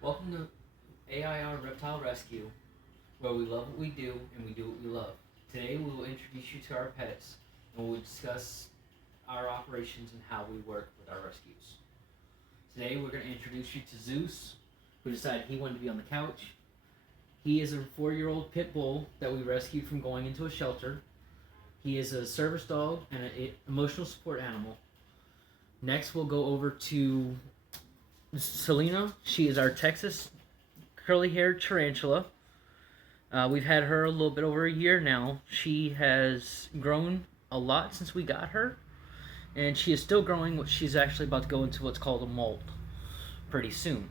Welcome to AIR Reptile Rescue, where we love what we do and we do what we love. Today we will introduce you to our pets and we will discuss our operations and how we work with our rescues. Today we're going to introduce you to Zeus, who decided he wanted to be on the couch. He is a 4-year-old pit bull that we rescued from going into a shelter. He is a service dog and an emotional support animal. Next we'll go over to Selena. She is our Texas curly-haired tarantula. We've had her a little bit over a year now. She has grown a lot since we got her, and she is still growing. She's actually about to go into what's called a molt pretty soon.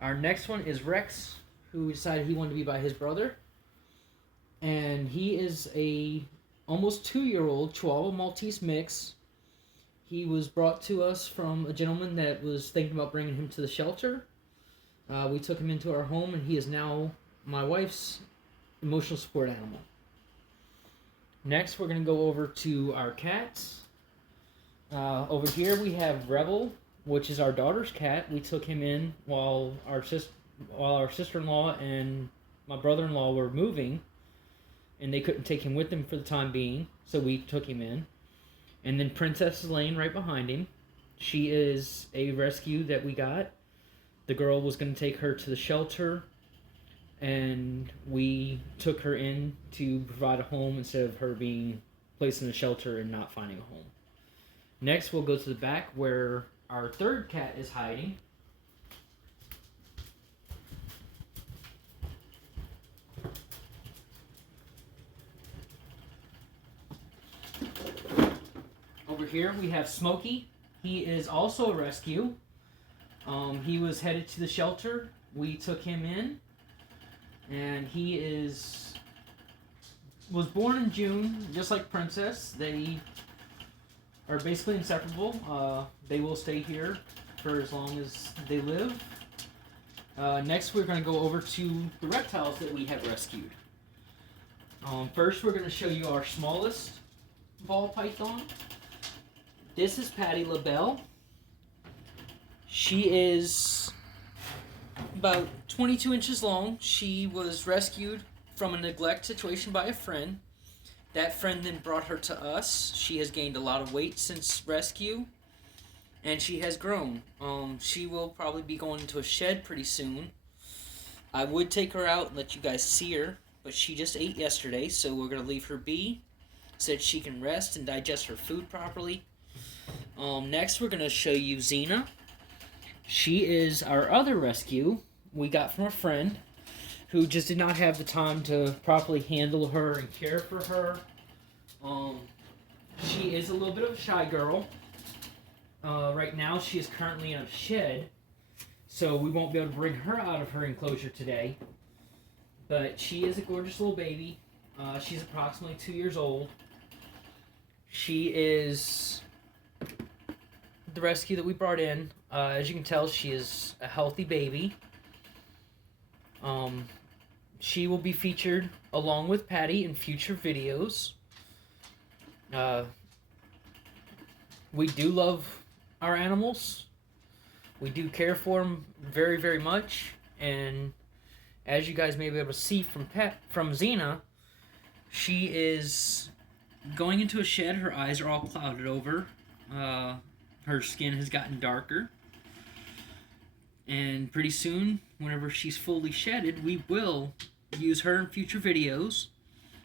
Our next one is Rex, who decided he wanted to be by his brother, and he is a almost 2-year-old Chihuahua Maltese mix. He was brought to us from a gentleman that was thinking about bringing him to the shelter. We took him into our home, and he is now my wife's emotional support animal. Next, we're going to go over to our cats. Over here, we have Rebel, which is our daughter's cat. We took him in while our sister-in-law and my brother-in-law were moving, and they couldn't take him with them for the time being, so we took him in. And then Princess is laying right behind him. She is a rescue that we got. The girl was going to take her to the shelter, and we took her in to provide a home instead of her being placed in a shelter and not finding a home. Next, we'll go to the back where our third cat is hiding. Over here we have Smokey. He is also a rescue. He was headed to the shelter. We took him in, and he was born in June, just like Princess. They are basically inseparable. They will stay here for as long as they live. Next, we're going to go over to the reptiles that we have rescued. First, we're going to show you our smallest ball python. This is Patti LaBelle. She is about 22 inches long. She was rescued from a neglect situation by a friend. That friend then brought her to us. She has gained a lot of weight since rescue, and she has grown. She will probably be going into a shed pretty soon. I would take her out and let you guys see her, but she just ate yesterday, so we're going to leave her be so that she can rest and digest her food properly. Next, we're going to show you Xena. She is our other rescue we got from a friend who just did not have the time to properly handle her and care for her. She is a little bit of a shy girl. Right now, she is currently in a shed, so we won't be able to bring her out of her enclosure today. But she is a gorgeous little baby. She's approximately 2 years old. She is the rescue that we brought in. As you can tell, she is a healthy baby. She will be featured along with Patti in future videos. We do love our animals. We do care for them very, very much. And as you guys may be able to see from Xena, she is going into a shed. Her eyes are all clouded over. Her skin has gotten darker. And pretty soon, whenever she's fully shedded, we will use her in future videos.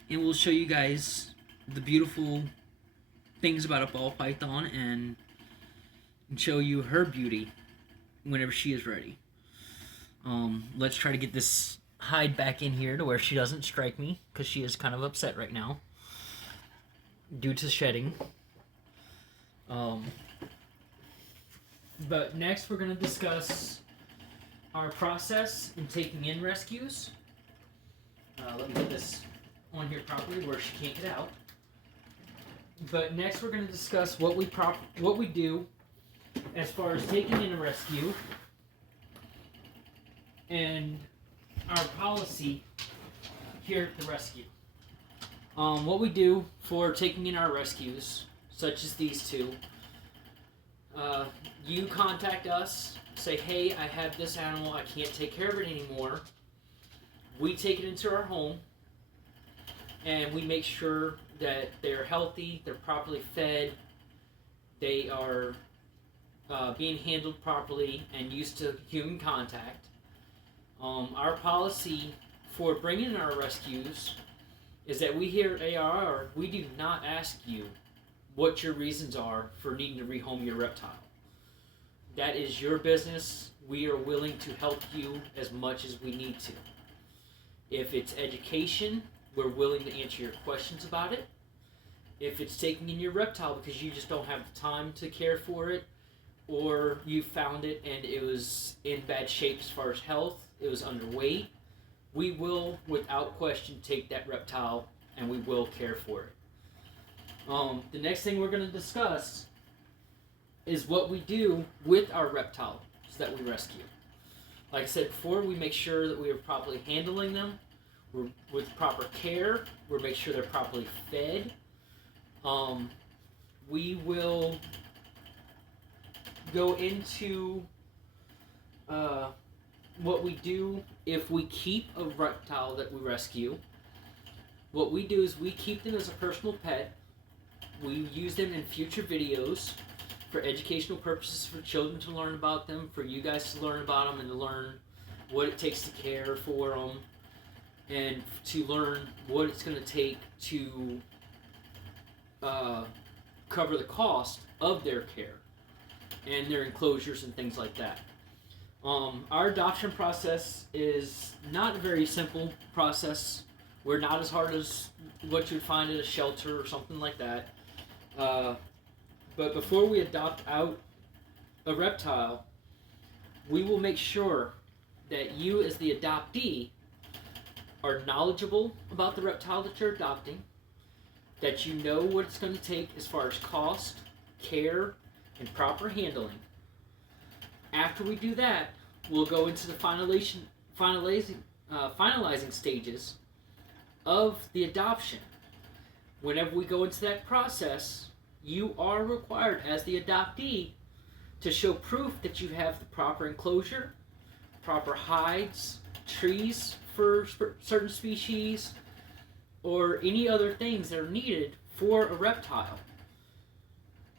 And we'll show you guys the beautiful things about a ball python and show you her beauty whenever she is ready. Let's try to get this hide back in here to where she doesn't strike me, because she is kind of upset right now due to shedding. But next we're going to discuss our process in taking in rescues. Let me get this on here properly where she can't get out. But next we're going to discuss what we do as far as taking in a rescue and our policy here at the rescue. What we do for taking in our rescues, such as these two, you contact us say, hey, I have this animal, I can't take care of it anymore. We take it into our home and we make sure that they're healthy, they're properly fed, they are being handled properly and used to human contact. Our policy for bringing in our rescues is that we here at ARR, we do not ask you what your reasons are for needing to rehome your reptile. That is your business. We are willing to help you as much as we need to. If it's education, we're willing to answer your questions about it. If it's taking in your reptile because you just don't have the time to care for it, or you found it and it was in bad shape as far as health, it was underweight, we will, without question, take that reptile and we will care for it. The next thing we're going to discuss is what we do with our reptiles that we rescue. Like I said before, we make sure that we are properly handling them with proper care. We make sure they're properly fed. We will go into what we do if we keep a reptile that we rescue. What we do is we keep them as a personal pet. We use them in future videos for educational purposes, for children to learn about them, for you guys to learn about them and to learn what it takes to care for them, and to learn what it's going to take to cover the cost of their care and their enclosures and things like that. Our adoption process is not a very simple process. We're not as hard as what you'd find at a shelter or something like that. But before we adopt out a reptile, we will make sure that you as the adoptee are knowledgeable about the reptile that you're adopting, that you know what it's going to take as far as cost, care, and proper handling. After we do that, we'll go into the finalizing stages of the adoption. Whenever we go into that process, you are required as the adoptee to show proof that you have the proper enclosure, proper hides, trees for certain species, or any other things that are needed for a reptile.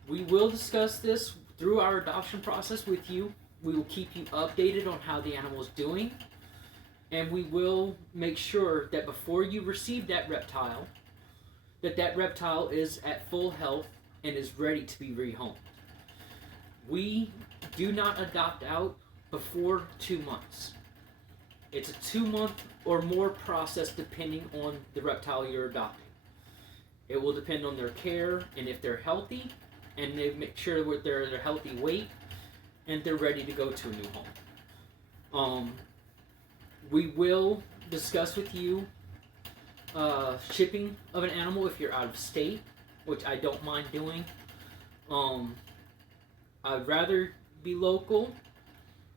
We will discuss this through our adoption process with you. We will keep you updated on how the animal is doing, and we will make sure that before you receive that reptile is at full health and is ready to be rehomed. We do not adopt out before 2 months. It's a 2-month or more process depending on the reptile you're adopting. It will depend on their care and if they're healthy, and they make sure that they're their healthy weight and they're ready to go to a new home. We will discuss with you shipping of an animal if you're out of state, which I don't mind doing. I'd rather be local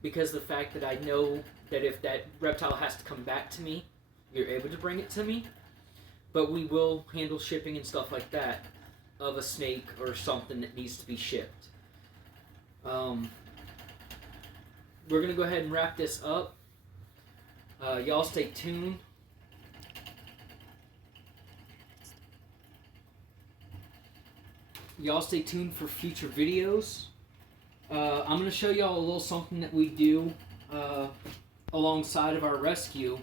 because the fact that I know that if that reptile has to come back to me, you're able to bring it to me. But we will handle shipping and stuff like that of a snake or something that needs to be shipped. We're going to go ahead and wrap this up. Y'all stay tuned. Y'all stay tuned for future videos. I'm going to show y'all a little something that we do alongside of our rescue.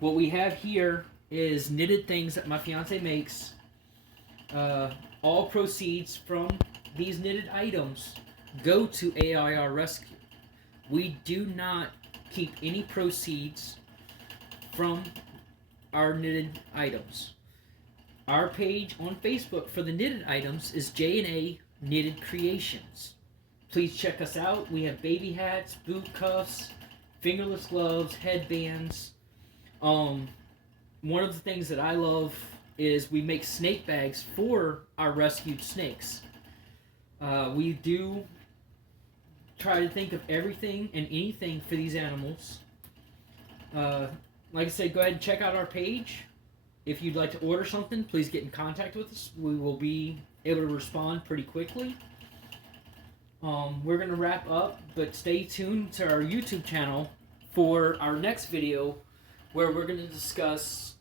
What we have here is knitted things that my fiance makes. All proceeds from these knitted items go to AIR Rescue. We do not keep any proceeds from our knitted items. Our page on Facebook for the knitted items is J&A Knitted Creations. Please check us out. We have baby hats, boot cuffs, fingerless gloves, headbands. One of the things that I love is we make snake bags for our rescued snakes. We do try to think of everything and anything for these animals. Like I said, go ahead and check out our page. If you'd like to order something, please get in contact with us. We will be able to respond pretty quickly. we're gonna wrap up, but stay tuned to our YouTube channel for our next video, where we're gonna discuss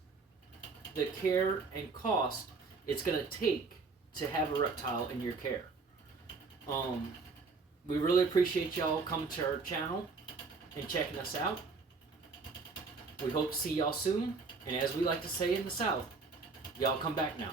the care and cost it's gonna take to have a reptile in your care. We really appreciate y'all coming to our channel and checking us out. We hope to see y'all soon, and as we like to say in the South, y'all come back now.